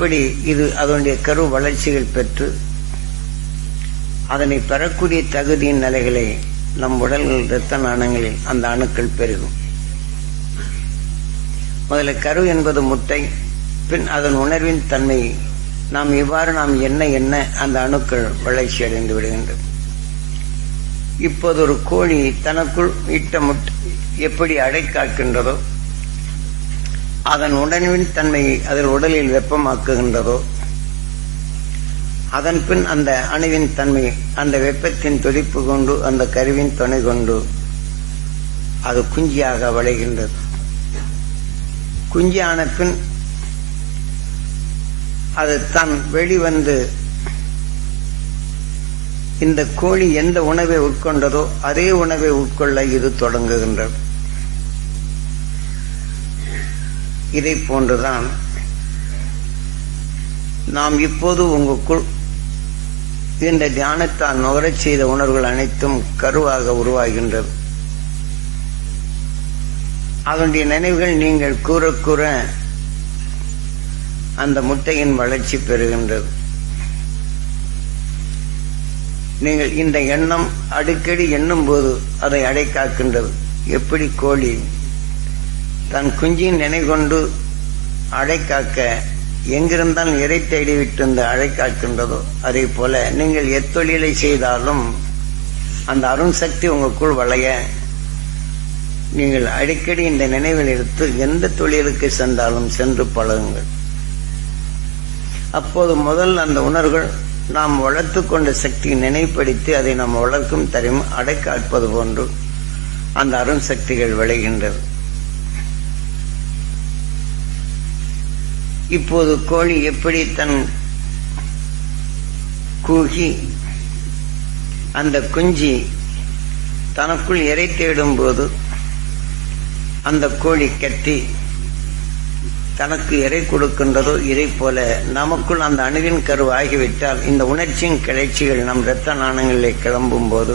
எப்படி இது அதனுடைய கரு வளர்ச்சிகள் பெற்று அதனை பெறக்கூடிய தகுதியின் நிலைகளை நம் உடல்கள் இரத்த நாணங்களில் அந்த அணுக்கள் பெருகும். முதல்ல கரு என்பது முட்டை, பின் அதன் உணர்வின் தன்மை நாம் இவ்வாறு நாம் என்ன அந்த அணுக்கள் வளர்ச்சி அடைந்து விடுகின்றது. இப்போது ஒரு கோழி தனக்குள் இட்ட முட்டை எப்படி அடைக்காக்கின்றதோ, அதன் உணர்வின் தன்மையை அதில் உடலில் வெப்பமாக்குகின்றதோ, அதன் பின் அந்த அணுவின் தன்மை அந்த வெப்பத்தின் துடிப்பு கொண்டு அந்த கருவின் துணை கொண்டு அது குஞ்சியாக வளைகின்றது. குஞ்சியான பின் அது தான் வெளிவந்து இந்த கோழி எந்த உணவை உட்கொண்டதோ அதே உணவை உட்கொள்ள இது தொடங்குகின்றது. இதை போன்றுதான் நாம் இப்போது உங்களுக்குள் இந்த தியானத்தால் நுகரச் செய்த உணர்வுகள் அனைத்தும் கருவாக உருவாகின்றது. அதனுடைய நினைவுகள் நீங்கள் கூற கூற அந்த முட்டையின் வளர்ச்சி பெறுகின்றது. நீங்கள் இந்த எண்ணம் அடிக்கடி எண்ணும் போது அதை அடைக்காக்கின்றது. எப்படி கோழி தன் குஞ்சின் நினை கொண்டு அடைக்காக்க எங்கிருந்தால் இறை தேடிவிட்டு இந்த அடைக்காக்கின்றதோ, அதே போல நீங்கள் எத்தொழிலை செய்தாலும் அந்த அருண் சக்தி உங்களுக்குள் வளைய நீங்கள் அடிக்கடி இந்த நினைவில் எடுத்து எந்த தொழிலுக்கு சென்றாலும் சென்று பழகுங்கள். அப்போது முதல் அந்த உணர்வுகள் நாம் வளர்த்து கொண்ட சக்தியை நினைப்படுத்தி அதை நாம் வளர்க்கும் தரும் அடைக்காட்பது போன்று அந்த அருண் சக்திகள் விளைகின்றது. இப்போது கோழி எப்படி தன் கூகி அந்த குஞ்சி தனக்குள் இறை தேடும் போது அந்த கோழி கத்தி தனக்கு இறை கொடுக்கின்றதோ, இதை போல நமக்குள் அந்த அணுவின் கரு ஆகிவிட்டால் இந்த உணர்ச்சியின் கிளர்ச்சிகள் நம் இரத்த நாணங்களில் கிளம்பும் போது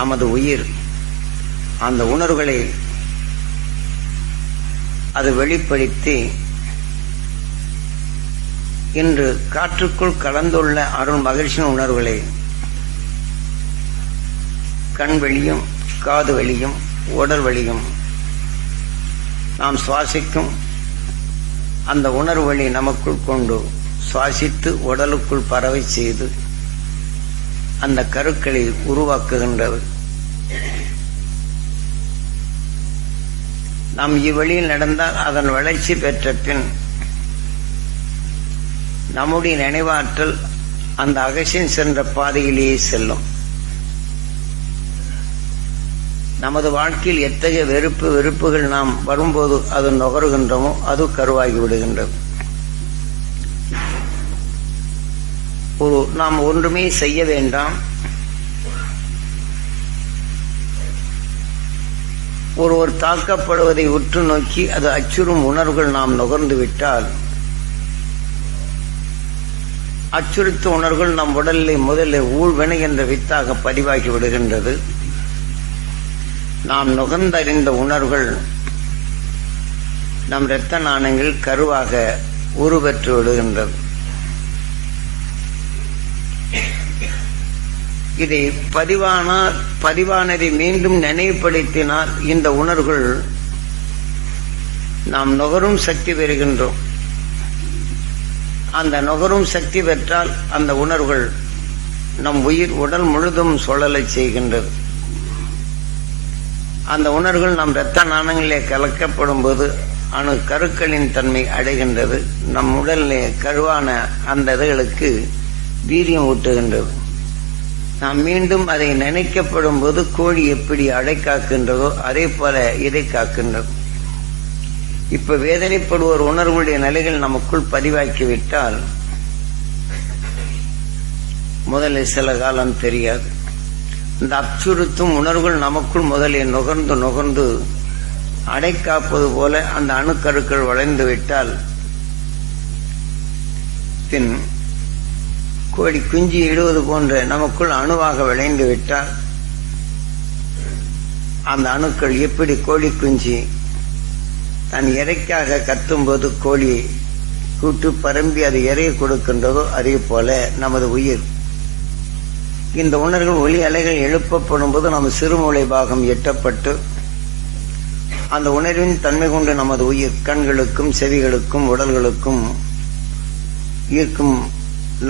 நமது உயிர் அந்த உணர்வுகளை அது வெளிப்படுத்தி இன்று காற்றுக்குள் கலந்துள்ள அருள் மகிழ்ச்சியின் உணர்வுகளை கண் வெளியும் காது வெளியும் உடல் வெளியும் நாம் சுவாசிக்கும் அந்த உணர்வு வழி நமக்குள் கொண்டு சுவாசித்து உடலுக்குள் பரவை செய்து அந்த கருக்களை உருவாக்குகின்றது. நாம் இவ்வழியில் நடந்தால் அதன் வளர்ச்சி பெற்ற பின் நம்முடைய நினைவாற்றல் அந்த அகசியம் சென்ற பாதையிலேயே செல்லும். நமது வாழ்க்கையில் எத்தகைய வெறுப்புகள் நாம் வரும்போது அது நுகருகின்றமோ அது கருவாகி விடுகின்றது. நாம் ஒன்றுமே செய்ய வேண்டாம். ஒருவர் தாக்கப்படுவதை உற்று நோக்கி அது அச்சுறும் உணர்வுகள் நாம் நுகர்ந்து விட்டால் அச்சுறுத்த உணர்வுகள் நம் உடலில் முதலில் ஊழ்வினை என்ற வித்தாக பதிவாகி விடுகின்றது. நாம் நுகர்ந்தறிந்த உணர்வுகள் நம் இரத்த நாணங்கள் கருவாக உருவெற்று விடுகின்றது. இதை பதிவானதை மீண்டும் நினைவுபடுத்தினால் இந்த உணர்வுகள் நாம் நுகரும் சக்தி பெறுகின்றோம். அந்த நுகரும் சக்தி பெற்றால் அந்த உணர்வுகள் நம் உயிர் உடல் முழுதும் சுழலச் செய்கின்றது. அந்த உணர்வுகள் நம் இரத்த நாணங்களிலே கலக்கப்படும் போது அணு கருக்களின் தன்மை அடைகின்றது. நம் உடலிலே கருவான அந்த இதுகளுக்கு வீரியம் ஊட்டுகின்றது. நாம் மீண்டும் அதை நினைக்கப்படும் போது கோழி எப்படி அடை காக்கின்றதோ அதே போல இதை காக்கின்றது. இப்ப வேதனைப்படுவோர் உணர்வுடைய நிலைகள் நமக்குள் பதிவாக்கிவிட்டால் முதலில் சில காலம் தெரியாது. இந்த அச்சுறுத்தும் உணர்வுகள் நமக்குள் முதலில் நுகர்ந்து அடைக்காப்பது போல அந்த அணுக்கருக்கள் வளைந்து விட்டால் பின் கோழி குஞ்சு இடுவது போன்ற நமக்குள் அணுவாக விளைந்து விட்டால் அந்த அணுக்கள் எப்படி கோழி குஞ்சு தன் இறைக்காக கத்தும்போது கோழி கூட்டு பரம்பி அது எறைய கொடுக்கின்றதோ அதே போல நமது உயிர் இந்த உணர்வுகள் ஒளி அலைகள் எழுப்பப்படும் போது நம்ம சிறுமூளை பாகம் எட்டப்பட்டு அந்த உணர்வின் தன்மை கொண்டு நமது உயிர் கண்களுக்கும் செவிகளுக்கும் உடல்களுக்கும் ஈர்க்கும்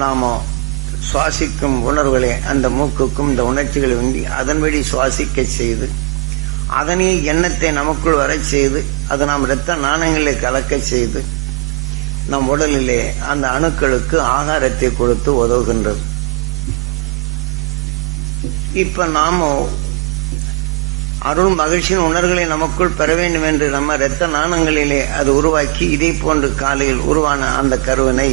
நாம சுவாசிக்கும் உணர்வுகளை அந்த மூக்குக்கும் இந்த உணர்ச்சிகளை உண்டி அதன் வழி சுவாசிக்க செய்து அதனே எண்ணத்தை நமக்குள் வரச் செய்து அது நாம் இரத்த நாணங்களை கலக்க செய்து நம் உடலிலே அந்த அணுக்களுக்கு ஆகாரத்தை கொடுத்து உதவுகின்றது. இப்ப நாம அருள் மகிழ்ச்சியின் உணர்வுகளை நமக்குள் பெற வேண்டும் என்று நம்ம இரத்த நாணங்களிலே அது உருவாக்கி இதே போன்று காலையில் உருவான அந்த கருவினை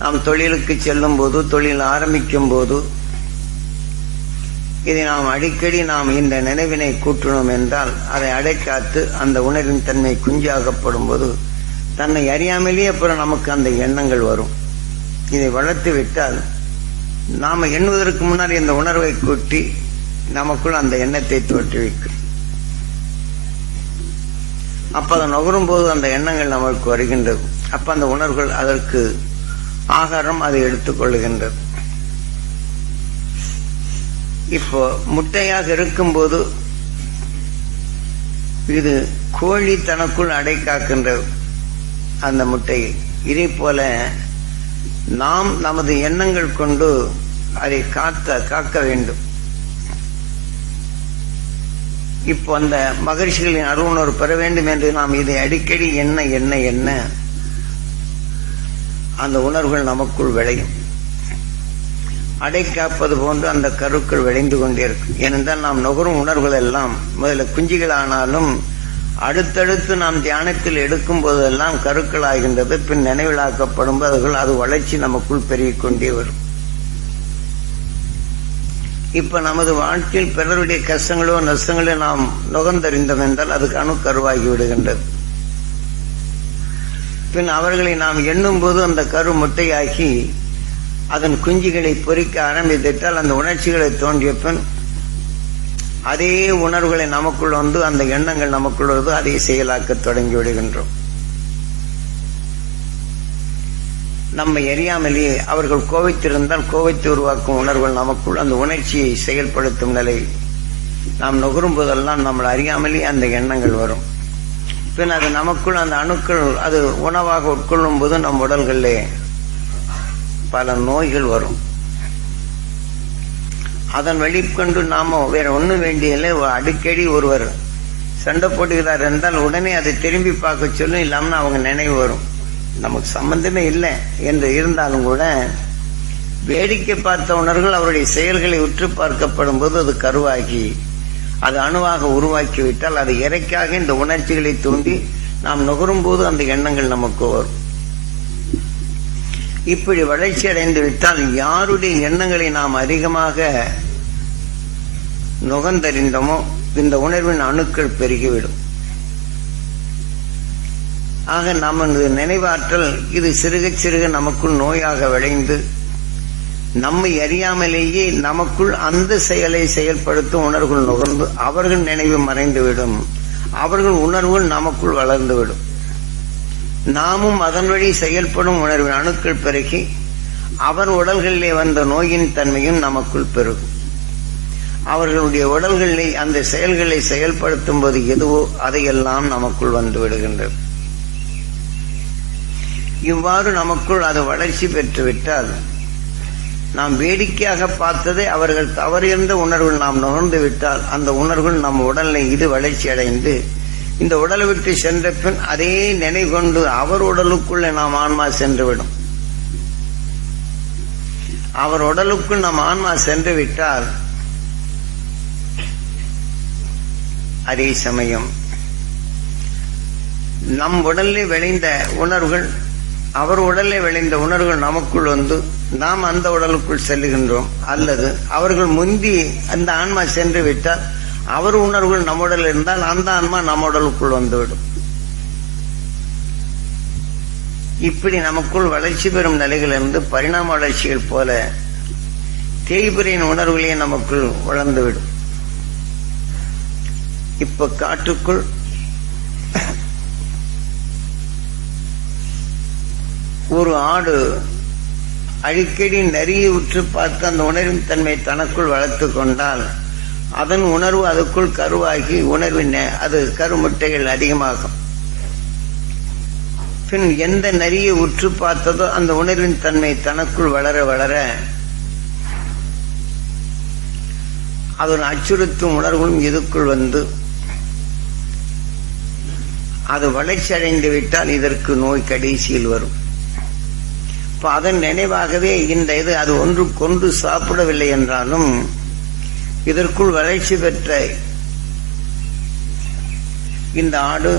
நாம் தொழிலுக்கு செல்லும் போது தொழில் ஆரம்பிக்கும் போது இதை நாம் அடிக்கடி நாம் இந்த நினைவினை கூட்டணும் என்றால் அதை அடைக்காத்து அந்த உணர்வின் தன்மை குஞ்சாகப்படும் போது தன்னை அறியாமலேயே அப்புறம் நமக்கு அந்த எண்ணங்கள் வரும். இதை வளர்த்து விட்டால் நாம எண்ணுவதற்கு முன்னால் இந்த உணர்வை கூட்டி நமக்குள் அந்த எண்ணத்தை தோற்றுவிக்கும். அப்ப அதை நுகரும் போது அந்த எண்ணங்கள் நமக்கு வருகின்றது. அப்ப அந்த உணர்வுகள் அதற்கு ஆகாரம் அதை எடுத்துக்கொள்ளுகின்றது. இப்போ முட்டையாக இருக்கும்போது இது கோழி தனக்குள் அடை காக்கின்றது அந்த முட்டையை. இதே போல நாம் நமது எண்ணங்கள் கொண்டு அதை காக்க வேண்டும். இப்போ அந்த மகிழ்ச்சிகளின் அருணர் பெற வேண்டும் என்று நாம் இதை அடிக்கடி என்ன அந்த உணர்வுகள் நமக்குள் விளையும். அடை காப்பது போன்று அந்த கருக்கள் விளைந்து கொண்டே இருக்கும். ஏனென்றால் நாம் நுகரும் உணர்வுகள் எல்லாம் முதல்ல குஞ்சுகள் ஆனாலும் அடுத்தடுத்து நாம் தியானத்தில் எடுக்கும் போதெல்லாம் கருக்கள் ஆகின்றது. பின் நினைவிலாக்கப்படும் போது அது வளர்ச்சி நமக்குள் பெருகிக் கொண்டே வரும். இப்ப நமது வாழ்க்கையில் பிறருடைய கஷ்டங்களோ நஷ்டங்களோ நாம் நுகர்ந்தறிந்தோம் என்றால் அதுக்கு அணுக்கருவாகி விடுகின்றது. பின் அவர்களை நாம் எண்ணும் போது அந்த கரு முட்டையாக்கி அதன் குஞ்சுகளை பொறிக்க ஆரம்பித்துவிட்டால் அந்த உணர்ச்சிகளை தோன்றிய பின் அதே உணர்வுகளை நமக்குள் வந்து அந்த எண்ணங்கள் நமக்குள் வருது, அதை செயலாக்க தொடங்கி விடுகின்றோம். நம்மை எரியாமலேயே அவர்கள் கோவித்திருந்தால் கோவித்து உருவாக்கும் உணர்வுகள் நமக்குள் அந்த உணர்ச்சியை செயல்படுத்தும் நிலை நாம் நுகரும் போதெல்லாம் நம்மளை அறியாமலேயே அந்த எண்ணங்கள் வரும். பின் அது நமக்குள் அந்த அணுக்கள் அது உணவாக உட்கொள்ளும் போது நம் உடல்களிலே பல நோய்கள் வரும். அதன் வெளிக்கொண்டு நாம வேற ஒன்றும் வேண்டியதில்லை. அடிக்கடி ஒருவர் சண்டை போட்டுக்கிறார் என்றால் உடனே அதை திரும்பி பார்க்க சொல்லும், இல்லாமல் அவங்க நினைவு வரும். நமக்கு சம்பந்தமே இல்லை என்று இருந்தாலும் கூட வேடிக்கை பார்த்த உணர்வுகள் அவருடைய செயல்களை உற்று பார்க்கப்படும் போது அது கருவாகி அது அணுவாக உருவாக்கிவிட்டால் அது இறைக்காக இந்த உணர்ச்சிகளை தூண்டி நாம் நுகரும் போது அந்த எண்ணங்கள் நமக்கு வரும். இப்படி வளர்ச்சி அடைந்து விட்டால் யாருடைய எண்ணங்களை நாம் அதிகமாக நுகர்ந்தறிந்தோமோ இந்த உணர்வின் அணுக்கள் பெருகிவிடும். ஆக நமது நினைவாற்றல் இது சிறுக சிறுக நமக்குள் நோயாக விளைந்து நம்மை அறியாமலேயே நமக்குள் அந்த செயலை செயல்படுத்தும் உணர்வுகள் நுகர்ந்து அவர்கள் நினைவு மறைந்துவிடும். அவர்கள் உணர்வுகள் நமக்குள் வளர்ந்துவிடும். நாமும் அதன் வழி செயல்படும் உணர்வின் அணுக்கள் பெருகி அவர் உடல்களிலே வந்த நோயின் தன்மையும் நமக்குள் பெருகும். அவர்களுடைய உடல்களிலே அந்த செயல்களை செயல்படுத்தும் போது எதுவோ அதையெல்லாம் நமக்குள் வந்து விடுகின்றது. இவ்வாறு நமக்குள் அது வளர்ச்சி பெற்றுவிட்டால் நாம் வேடிக்கையாக பார்த்ததை அவர்கள் தவறியிருந்த உணர்வுகள் நாம் நுகர்ந்து விட்டால் அந்த உணர்வுகள் நம் உடலை இது வளர்ச்சி அடைந்து இந்த உடலை விட்டு சென்ற பின் அதே நினை கொண்டு அவர் உடலுக்குள்ளே நாம் ஆன்மா சென்றுவிடும். அவர் உடலுக்குள் நாம் ஆன்மா சென்று விட்டால் அதே சமயம் நம் உடலில் விளைந்த உணர்வுகள் அவர் உடலில் விளைந்த உணர்வுகள் நமக்குள் வந்து நாம் அந்த உடலுக்குள் செல்லுகின்றோம். அல்லது அவர்கள் முந்தி அந்த ஆன்மா சென்று விட்டால் அவர் உணர்வுகள் நம்ம உடல் இருந்தால் அந்த ஆன்மா நம்ம உடலுக்குள் வந்துவிடும். இப்படி நமக்குள் வளர்ச்சி பெறும் நிலைகளிலிருந்து பரிணாம வளர்ச்சிகள் போல தேய்பிரையின் உணர்வுகளே நமக்குள் வளர்ந்துவிடும். இப்ப காற்றுக்குள் ஒரு ஆடு அடிக்கடி நரியை உற்று பார்த்து அந்த உணர்வின் தன்மை தனக்குள் வளர்த்து கொண்டால் அதன் உணர்வு அதுக்குள் கருவாகி உணர்வின் அது கருமுட்டைகள் அதிகமாகும். பின் எந்த நரியை உற்று பார்த்ததோ அந்த உணர்வின் தன்மை தனக்குள் வளர வளர அதன் அச்சுறுத்தும் உணர்வும் இதுக்குள் வந்து அது வளர்ச்சி அடைந்து விட்டால் இதற்கு நோய் கடைசியில் வரும். இப்ப அதன் நினைவாகவே இந்த இது அது ஒன்று கொண்டு சாப்பிடவில்லை என்றாலும் இதற்குள் வளர்ச்சி பெற்ற இந்த ஆடு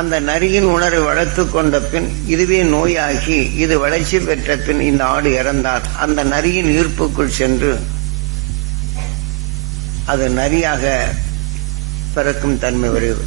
அந்த நரியின் உணர்வை வளர்த்து கொண்ட பின் இதுவே நோயாகி இது வளர்ச்சி பெற்ற பின் இந்த ஆடு இறந்தால் அந்த நரியின் ஈர்ப்புக்குள் சென்று அது நரியாக பிறக்கும் தன்மை வருகிறது.